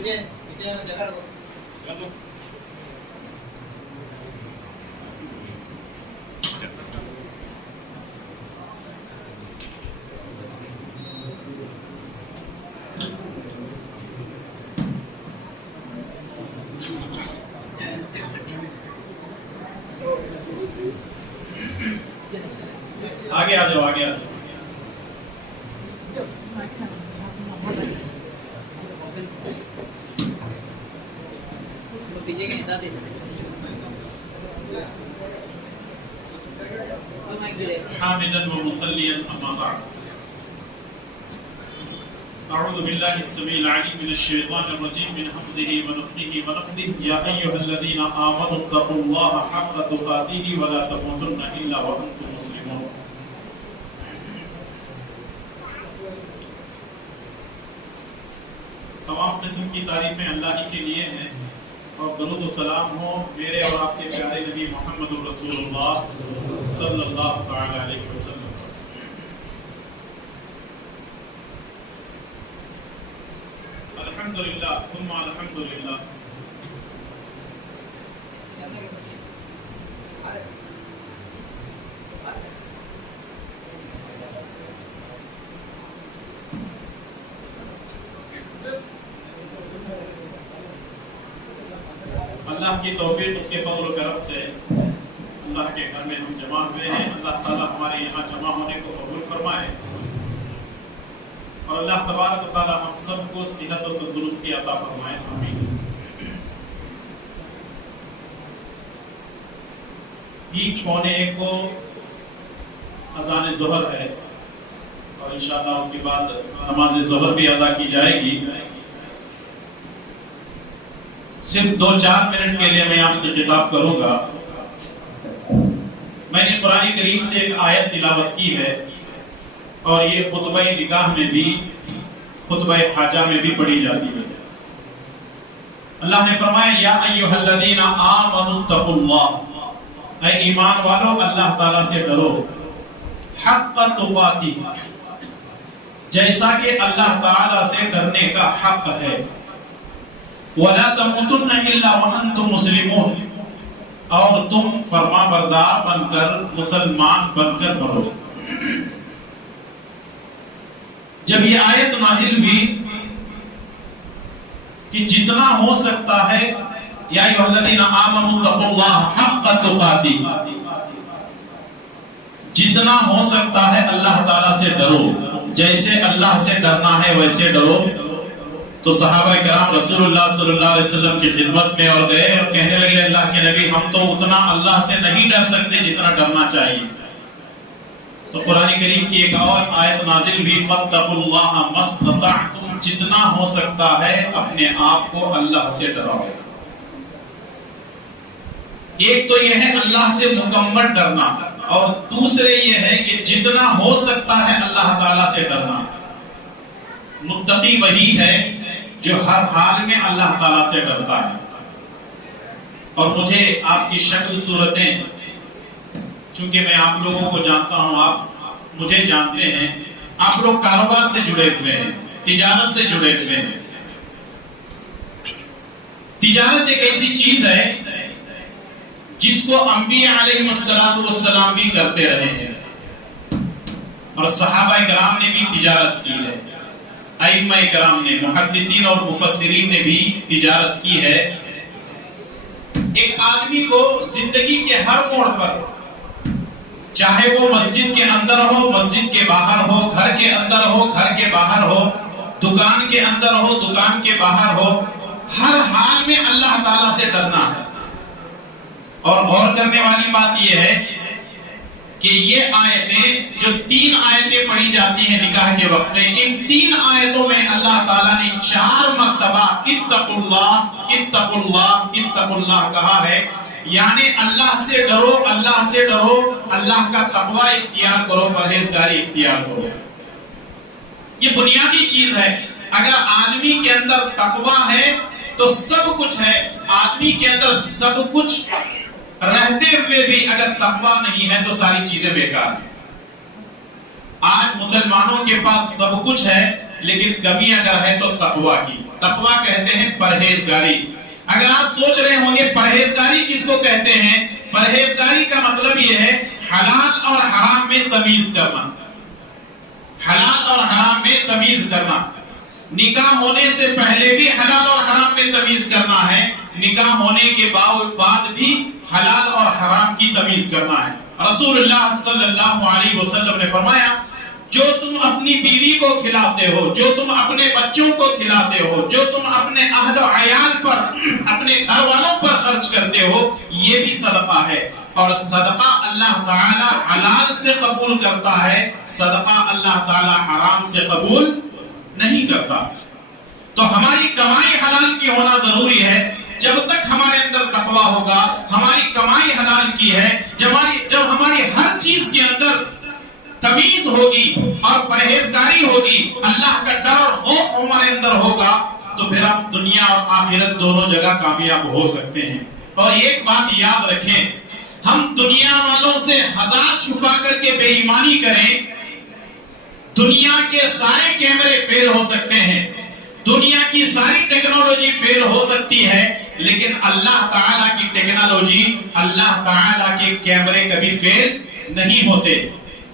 آگے آ جاؤ، آگے آ جاؤ. حامدا ومصليا اما بعد. اعوذ بالله السميع العليم من الشيطان الرجيم من همزه ونفخه ونفثه. يا ايها الذين امنوا اتقوا الله حق تقاته ولا تموتن الا وانتم مسلمون. تمام قسم کی تعریفیں اللہ ہی کے لیے ہیں، اور درود و سلام ہو میرے اور آپ کے پیارے نبی محمد رسول اللہ صلی اللہ تعالی علیہ وسلم. الحمدللہ ثم الحمدللہ. اللہ کی توفیق، اس کے فضل و کرم سے اللہ کے گھر میں ہم جمع ہوئے ہیں. اللہ تعالیٰ ہمارے یہاں جمع ہونے کو قبول فرمائے، اور اللہ تبارک و تعالیٰ ہم سب کو صحت و تندرستی عطا فرمائے. آمین. ٹھیک 12:45 کو اذان ظہر ہے، اور انشاءاللہ اس کے بعد نماز ظہر بھی ادا کی جائے گی. صرف 2-4 منٹ کے لیے میں آپ سے خطاب کروں گا. میں نے قرآن کریم سے ایک آیت تلاوت کی ہے، اور یہ خطبہ نکاح میں بھی، خطبہ حاجہ میں بھی پڑھی جاتی ہے. اللہ نے فرمایا یا ایھا الذین آمنوا اتقوا اللہ، اے ایمان والو اللہ تعالیٰ سے ڈرو، حق تقاتی، جیسا کہ اللہ تعالیٰ سے ڈرنے کا حق ہے. وَلَا تَمُوتُنَّ إِلَّا وَأَنْتُمْ مُسْلِمُونَ، اور تم فرما بردار بن کر، مسلمان بن کر مرو. جب یہ آیت نازل ہوئی کہ جتنا ہو سکتا ہے یا ایھا الذین آمنوا اتقوا اللہ حق تقاتی، جتنا ہو سکتا ہے اللہ تعالیٰ سے ڈرو، جیسے اللہ سے ڈرنا ہے ویسے ڈرو. تو صحابہ کرام رسول اللہ صلی اللہ علیہ وسلم کی خدمت میں اور گئے اور کہنے لگے اللہ کے نبی ہم تو اتنا اللہ سے نہیں ڈر سکتے جتنا ڈرنا چاہیے. تو قرآن کریم کی ایک اور آیت نازل ہوئی فاتقوا اللہ ما استطعتم، جتنا ہو سکتا ہے اپنے آپ کو اللہ سے ڈراؤ. ایک تو یہ ہے اللہ سے مکمل ڈرنا، اور دوسرے یہ ہے کہ جتنا ہو سکتا ہے اللہ تعالیٰ سے ڈرنا. متقی وہی ہے جو ہر حال میں اللہ تعالیٰ سے ڈرتا ہے. اور مجھے آپ کی شکل صورتیں، چونکہ میں آپ لوگوں کو جانتا ہوں، آپ مجھے جانتے ہیں، آپ لوگ کاروبار سے جڑے ہوئے ہیں، تجارت سے جڑے ہوئے ہیں. تجارت ایک ایسی چیز ہے جس کو انبیاء علیہ السلام بھی کرتے رہے ہیں، اور صحابہ کرام نے بھی تجارت کی ہے، ائمہ کرام نے، محدثین اور مفسرین نے بھی تجارت کی ہے. ایک آدمی کو زندگی کے ہر موڑ پر، چاہے وہ مسجد کے اندر ہو، مسجد کے باہر ہو، گھر کے اندر ہو، گھر کے باہر ہو، دکان کے اندر ہو، دکان کے باہر ہو، ہر حال میں اللہ تعالیٰ سے ڈرنا ہے. اور غور کرنے والی بات یہ ہے کہ یہ آیتیں جو 3 آیتیں پڑھی جاتی ہیں نکاح کے وقت میں، ان 3 آیتوں میں اللہ تعالیٰ نے 4 مرتبہ اتقوا اللہ اتقوا اللہ اتقوا اللہ کہا ہے. یعنی اللہ سے ڈرو، اللہ سے ڈرو، اللہ کا تقوی اختیار کرو، پرہیزگاری اختیار کرو. یہ بنیادی چیز ہے. اگر آدمی کے اندر تقوی ہے تو سب کچھ ہے. آدمی کے اندر سب کچھ رہتے ہوئے بھی اگر تقوی نہیں ہے تو ساری چیزیں بیکار ہیں. آج مسلمانوں کے پاس سب کچھ ہے لیکن کمی اگر ہے تو تقوی کی. تقویٰ کہتے ہیں پرہیزگاری. اگر آپ سوچ رہے ہوں گے پرہیزگاری کس کو کہتے ہیں، پرہیزگاری کا مطلب یہ ہے حلال اور حرام میں تمیز کرنا. حلال اور حرام میں تمیز کرنا. نکاح ہونے سے پہلے بھی حلال اور حرام میں تمیز کرنا ہے، نکاح ہونے کے بعد بھی حلال اور حرام کی تمیز کرنا ہے. رسول اللہ صلی اللہ علیہ وسلم نے فرمایا جو تم اپنی بیوی کو کھلاتے ہو، جو تم اپنے بچوں کو کھلاتے ہو، جو تم اپنے اہل و عیال پر، اپنے گھر والوں پر خرچ کرتے ہو، یہ بھی صدقہ ہے. اور صدقہ اللہ تعالی حلال سے قبول کرتا ہے، صدقہ اللہ تعالی حرام سے قبول نہیں کرتا. تو ہماری کمائی حلال کی ہونا ضروری ہے. جب تک ہمارے اندر تقویٰ ہوگا، ہماری کمائی حلال کی ہے، جب ہماری ہر چیز کے اندر تمیز ہوگی اور پرہیزگاری ہوگی، اللہ کا ڈر اور خوف ہمارے اندر ہوگا، تو پھر ہم دنیا اور آخرت دونوں جگہ کامیاب ہو سکتے ہیں. اور ایک بات یاد رکھیں، ہم دنیا والوں سے ہزار چھپا کر کے بے ایمانی کریں، دنیا کے سارے کیمرے فیل ہو سکتے ہیں، دنیا کی ساری ٹیکنالوجی فیل ہو سکتی ہے، لیکن اللہ تعالیٰ کی ٹیکنالوجی، اللہ تعالیٰ کے کیمرے کبھی فیل نہیں ہوتے.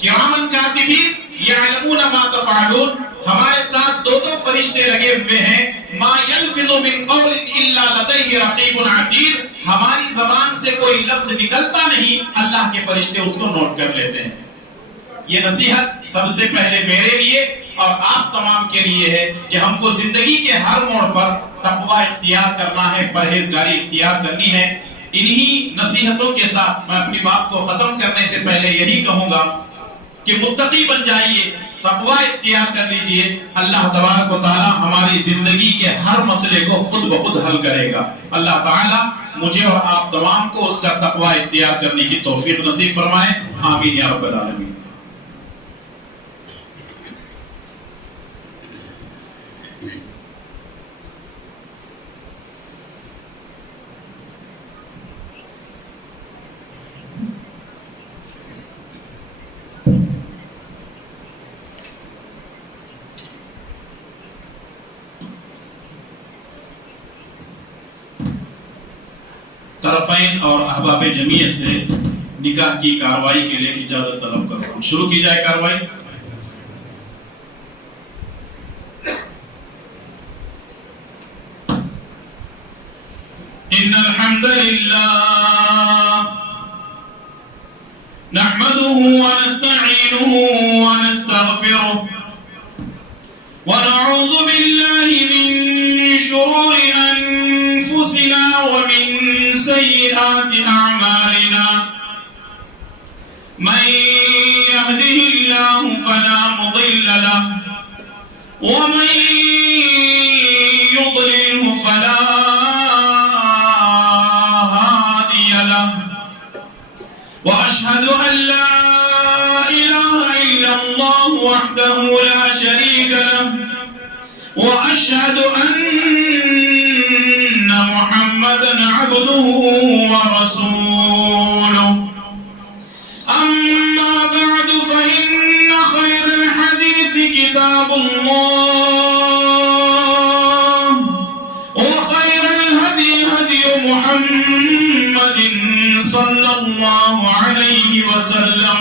کرامن کاتبین یعلمون ما تفعلون، ہمارے ساتھ دو فرشتے لگے ہوئے ہیں. ما یلفظ من قول الا لدیہ رقیب عتید، ہماری زبان سے کوئی لفظ نکلتا نہیں، اللہ کے فرشتے اس کو نوٹ کر لیتے ہیں. یہ نصیحت سب سے پہلے میرے لیے اور آپ تمام کے لیے ہے کہ ہم کو زندگی کے ہر موڑ پر تقویٰ اختیار کرنا ہے، پرہیزگاری اختیار کرنی ہے. انہی نصیحتوں کے ساتھ میں اپنی بات کو ختم کرنے سے پہلے یہی کہوں گا کہ متقی بن جائیے، تقویٰ اختیار کر لیجئے. اللہ تبارک و تعالی ہماری زندگی کے ہر مسئلے کو خود بخود حل کرے گا. اللہ تعالی مجھے اور آپ تمام کو اس کا تقویٰ اختیار کرنے کی توفیق نصیب فرمائے. آمین یا رب العالمین. طرفین اور احباب جمیع سے نکاح کی کاروائی کے لیے اجازت طلب کر رہا ہوں. شروع کی جائے کاروائی. ان الحمد للہ نحمده ونستعینه ونستغفره ونعوذ بالله من شرور انفسنا ومن سيئات أعمالنا من يهده الله فلا مضل له ومن يضلله فلا هادي له وأشهد أن لا إله إلا الله وحده لا شريك له وأشهد أن محمدًا عبده ورسوله. أما بعد فإن خير الحديث كتاب الله وخير الهدي هدي محمد صلى الله عليه وسلم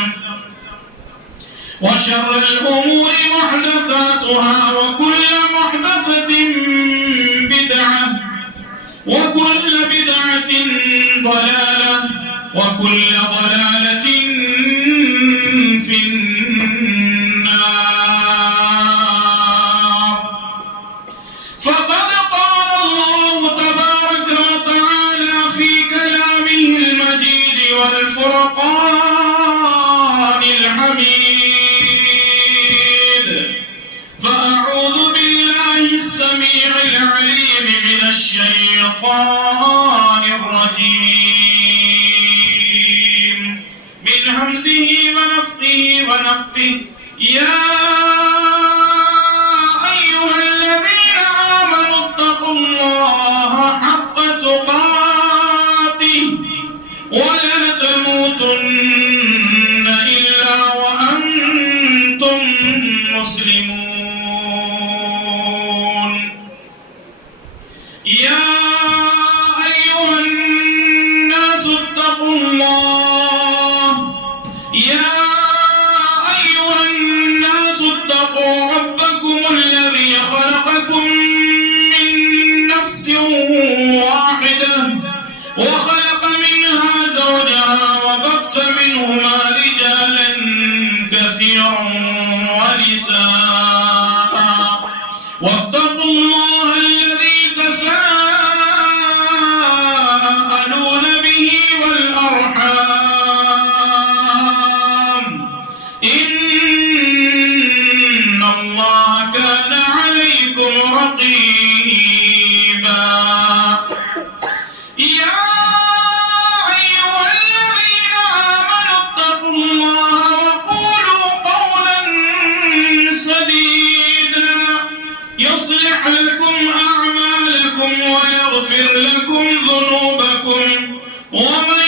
وشر الأمور محدثاتها وكل محدثة بدعة وكل بدعة ضلالة وكل ضلالة في النار. فقد قال الله تبارك وتعالى في كلامه المجيد والفرقان الحميد. فأعوذ بالله السميع العليم من الشيطان الرجيم. واتقوا الله الذي تساءلون به والأرحام إن الله كان عليكم رقيبا يا أيها الذين آمنوا اتقوا الله وقولوا قولا سديدا يصلح لكم أعمالكم ويغفر لكم ذنوبكم ومن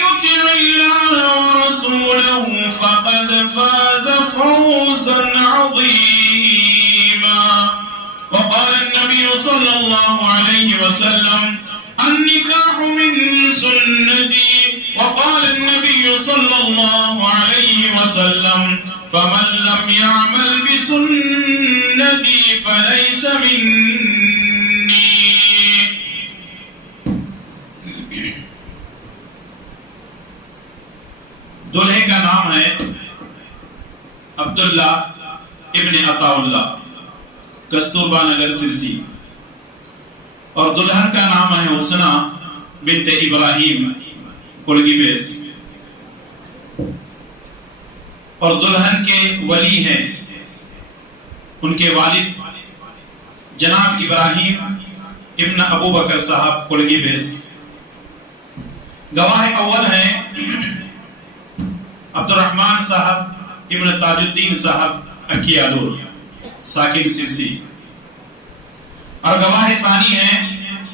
يطع الله ورسوله فقد فاز فوزا عظيما. وقال النبي صلى الله عليه وسلم النكاح من سنتي. وقال النبي صلى الله عليه وسلم فمن لم يعمل بسنتي فليس مني. دلہے کا نام ہے عبداللہ ابن عطا اللہ، کستوربا نگر سرسی، اور دلہن کا نام ہے حسنہ بنت ابراہیم کلگی بیس، اور دلہن کے ولی ہیں ان کے والد جناب ابراہیم ابن ابو بکر صاحب کلگی بیس۔ گواہ اول ہیں عبد الرحمن صاحب ابن تاج الدین صاحب اکیالور ساکن سرسی، اور گواہ ثانی ہیں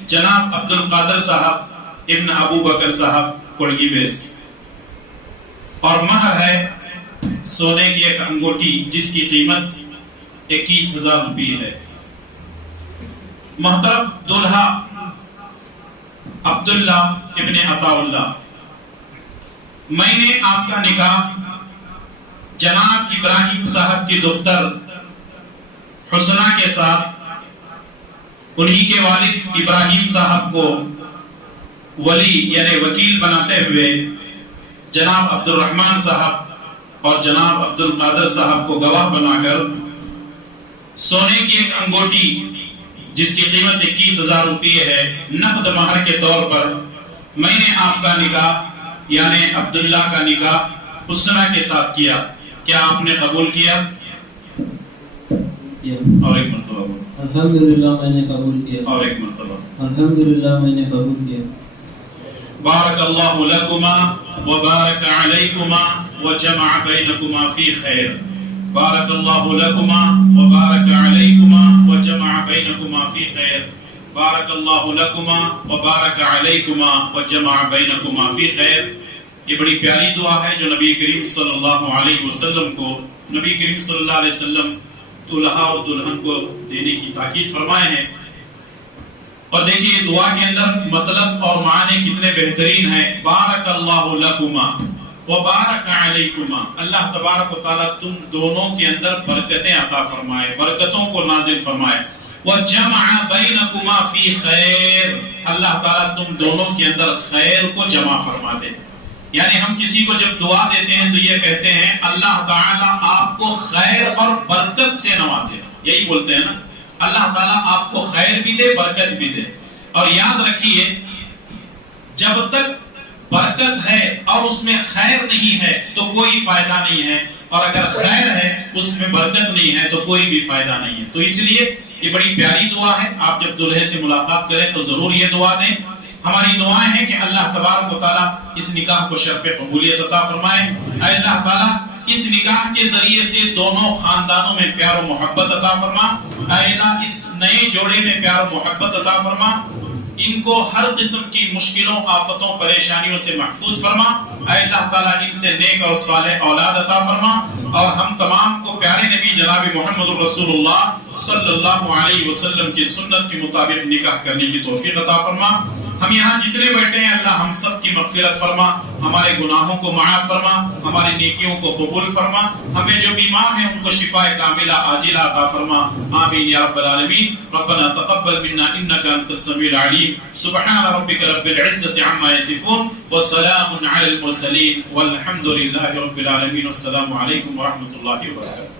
جناب عبد القادر صاحب ابن ابو بکر صاحب کلگی بیس، اور مہر ہے سونے کی ایک انگوٹی جس کی قیمت 21,000 روپے ہے۔ محترم دلہا عبداللہ ابن عطا اللہ، میں نے آپ کا نکاح جناب ابراہیم صاحب کی دختر حسنہ کے ساتھ انہی کے والد ابراہیم صاحب کو ولی یعنی وکیل بناتے ہوئے جناب عبد الرحمن صاحب اور جناب عبد القادر صاحب کو گواہ بنا کر سونے کی ایک انگوٹی جس کی قیمت 21,000 روپے ہے نقد مہر کے طور پر میں نے آپ کا نکاح یعنی عبداللہ کا نکاح حسنہ کے ساتھ کیا۔ کیا آپ نے قبول کیا؟ اور ایک مرتبہ الحمدللہ میں نے قبول کیا۔ اور ایک مرتبہ الحمدللہ میں نے قبول کیا۔ بارک اللہ لکما وبارک علیکما وجمع بینکما فی خیر۔ بارک اللہ لکما وبارک علیکما وجمع بینکما فی خیر۔ بارک اللہ لکما وبارک علیکما وجمع بینکما فی خیر۔ یہ بڑی پیاری دعا ہے جو نبی کریم صلی اللہ علیہ وسلم کو نبی کریم صلی اللہ علیہ وسلم دلہا اور دلہن کو دینے کی تاکید فرمائے ہیں۔ اور دیکھیے دعا کے اندر مطلب اور معنی کتنے بہترین ہیں۔ بارک اللہ لکما وبارک علیکما، اللہ تبارک و تعالیٰ تم دونوں کے اندر برکتیں عطا فرمائے، برکتوں کو نازل فرمائے۔ وجمع بینکما فی خیر، اللہ تعالیٰ تم دونوں کے اندر خیر کو جمع فرما دے۔ یعنی ہم کسی کو جب دعا دیتے ہیں تو یہ کہتے ہیں اللہ تعالیٰ آپ کو خیر اور برکت سے نوازے، یہی بولتے ہیں نا، اللہ تعالیٰ آپ کو خیر بھی دے برکت بھی دے۔ اور یاد رکھیے جب تک برکت ہے اور اس میں خیر نہیں ہے تو کوئی فائدہ نہیں ہے، اور اگر خیر ہے اس میں برکت نہیں ہے تو کوئی بھی فائدہ نہیں ہے۔ تو اس لیے یہ بڑی پیاری دعا ہے، آپ جب دلہے سے ملاقات کریں تو ضرور یہ دعا دیں۔ ہماری دعائیں ہیں کہ اللہ تبارک و تعالیٰ اس نکاح کو شرف قبولیت عطا فرمائے۔ اے اللہ تعالیٰ اس نکاح کے ذریعے سے دونوں خاندانوں میں پیار و محبت عطا فرما۔ اے اللہ اس نئے جوڑے میں پیار و محبت عطا فرما، ان کو ہر قسم کی مشکلوں آفتوں پریشانیوں سے محفوظ فرما۔ اے اللہ تعالیٰ ان سے نیک اور صالح اولاد عطا فرما، اور ہم تمام کو پیارے نبی جناب محمد رسول اللہ صلی اللہ علیہ وسلم کی سنت کے مطابق نکاح کرنے کی توفیق عطا فرما۔ ہم یہاں جتنے بیٹھے ہیں اللہ ہم سب کی مغفرت فرما، ہمارے گناہوں کو معاف فرما، ہماری نیکیوں کو قبول فرما، ہمیں جو بیمار ہیں ان کو شفاء کاملہ عاجلہ عطا فرما، آمین یا رب العالمین۔ ربنا تقبل منا انك انت السميع العليم، سبحان ربك رب العزة عما يصفون، وسلام على المرسلين، والحمد لله رب العالمين، والسلام عليكم ورحمة الله وبركاته۔